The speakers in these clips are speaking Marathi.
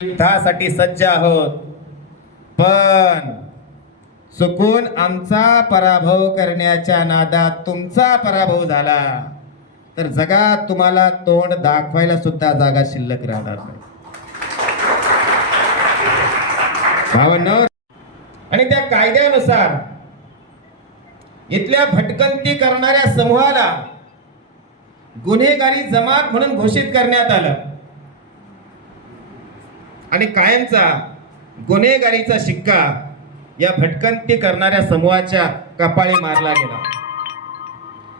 युद्धासाठी सज्ज आहोत. पण चुकून आमचा पराभव करण्याच्या नादात तुमचा पराभव झाला. तर जगात तुम्हाला तोंड दाखवायला सुद्धा जागा शिल्लक राहणार नाही. आणि त्या कायद्यानुसार इथल्या भटकंती करणाऱ्या समूहाला गुन्हेगारी जमात म्हणून घोषित करण्यात आलं. आणि कायमचा गुन्हेगारीचा शिक्का या भटकंती करणाऱ्या समूहाच्या कपाळी मारला गेला.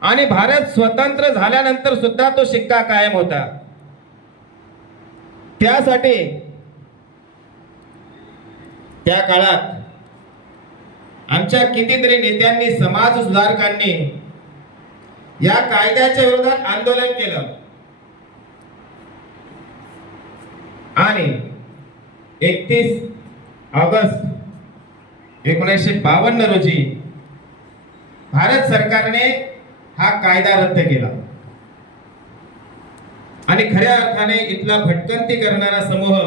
आणि भारत स्वतंत्र झाल्यानंतर सुद्धा तो शिक्का कायम होता. त्यासाठी त्या काळात आमच्या कितीतरी नेत्यांनी समाज सुधारकांनी या कायद्याच्या विरोधात आंदोलन केलं. आणि एकतीस ऑगस्ट एकोणीसशे बावन्न रोजी भारत सरकारने हा कायदा रद्द केला. आणि खऱ्या अर्थाने इथला भटकंती करणारा समूह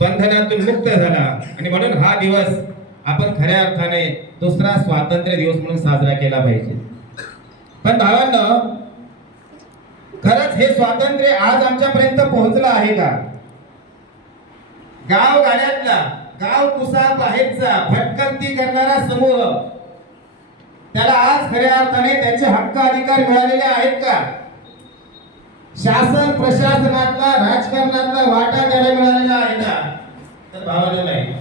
बंधनातून मुक्त झाला. आणि म्हणून हा दिवस आपण खऱ्या अर्थाने दुसरा स्वातंत्र्य दिवस म्हणून साजरा केला पाहिजे. पण भावांना खरंच हे स्वातंत्र्य आज आमच्यापर्यंत पोहोचलं आहे का? गाव गाड्यातला गाव कुसा बाहेरचा भटकंती करणारा समूह. त्याला आज खऱ्या अर्थाने त्यांचे हक्क अधिकार मिळालेले आहेत का? शासन प्रशासनातला राजकारणातला वाटा त्याला मिळालेला आहे का तर भावाला नाही.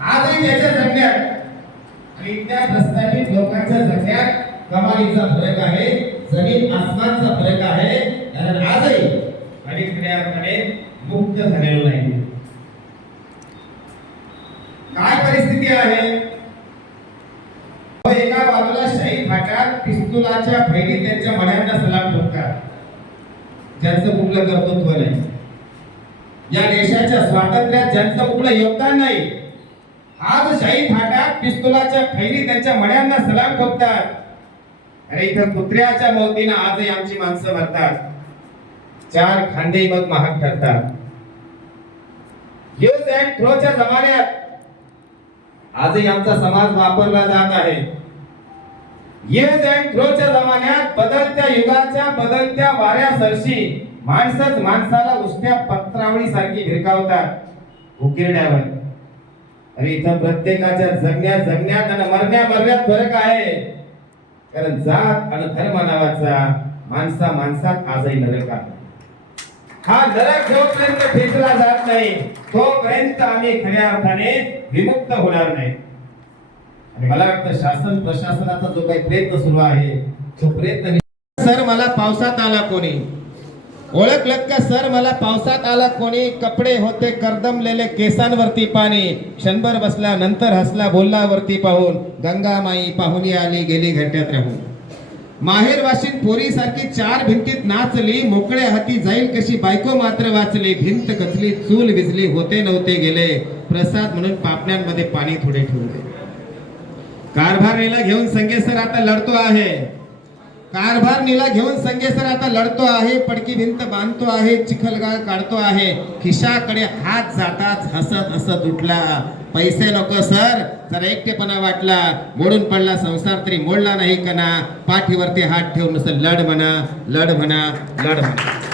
आजही त्याच्या जगण्यात आणि त्या प्रस्तावित लोकांच्या जगण्यात कमालीचा फरक आहे जमीन आसमानचा फरक आहे. कारण आजही आणि खऱ्या अर्थाने मुक्त झालेलो नाही. काय परिस्थिती आहे? एका बाजूला शाही फाटात पिस्तुलाच्या फैली त्यांच्या मड्यांना सलाम ठोकतात. ज्यांचं कुठलं कर्तृत्व नाही. या देशाच्या स्वातंत्र्यात ज्यांचं कुठलं योगदान नाही आज शाही फाटात पिस्तुलाच्या फैली त्यांच्या मड्यांना सलाम ठोकतात. अरे इथं कुत्र्याच्या मोतीनं आजही आमची माणसं मरतात. चार खांदे मग महाग ठरतात यूज अँड थ्रोच्या जमान्यात आजही आमचा समाज वापरला जात आहे. येज अँड थ्रोच्या जमान्यात बदलत्या युगाच्या बदलत्या वाऱ्यासरशी माणसंच माणसाला उष्ट्या पत्रावळी सारखी भिरकावतात. उकिरड्यावर अरे इथं प्रत्येकाच्या जगण्या जगण्यात आणि मरण्या मरण्यात फरक आहे. कारण जात आणि धर्म नावाचा माणसा माणसात आजही नरक आहे. हा नरक जोपर्यंत फेकला जात नाही तोपर्यंत आम्ही खऱ्या अर्थाने विमुक्त होणार नाही. आणि मला वाटतं शासन प्रशासनाचा जो काही प्रयत्न सुरू आहे तो प्रयत्न सर मला पावसात आला कोणी? ओळखलं का? सर मला पावसात आला कोणी? कपडे होते करदमलेले केसांवरती पाणी. क्षणभर बसला नंतर हसला बोलला वरती पाहून. गंगा माई पाहुणी आली गेली घट्यात राहून. माहेर वाशिन पोरी सारखी चार भिंतीत नाचली मोकळ्या हाती जाईल कशी बायको मात्र वाचली भिंत कचली चूल विजली होते नव्हते गेले. प्रसाद म्हणून पापण्यांमध्ये पाणी थोडे ठेवले. कारभारणीला घेऊन संगेसर आता लढतो आहे. कारभारणीला घेऊन संगेसर आता लढतो आहे पडकी भिंत बांधतो आहे चिखलगाळ काढतो आहे. खिशाकडे हात जाताच हसत हसत उठला. पैसे नको सर जर एकटेपणा वाटला. मोडून पडला संसार तरी मोडला नाही कना पाठीवरती हात ठेवून लढ म्हणा लढ म्हणा लढ म्हणा.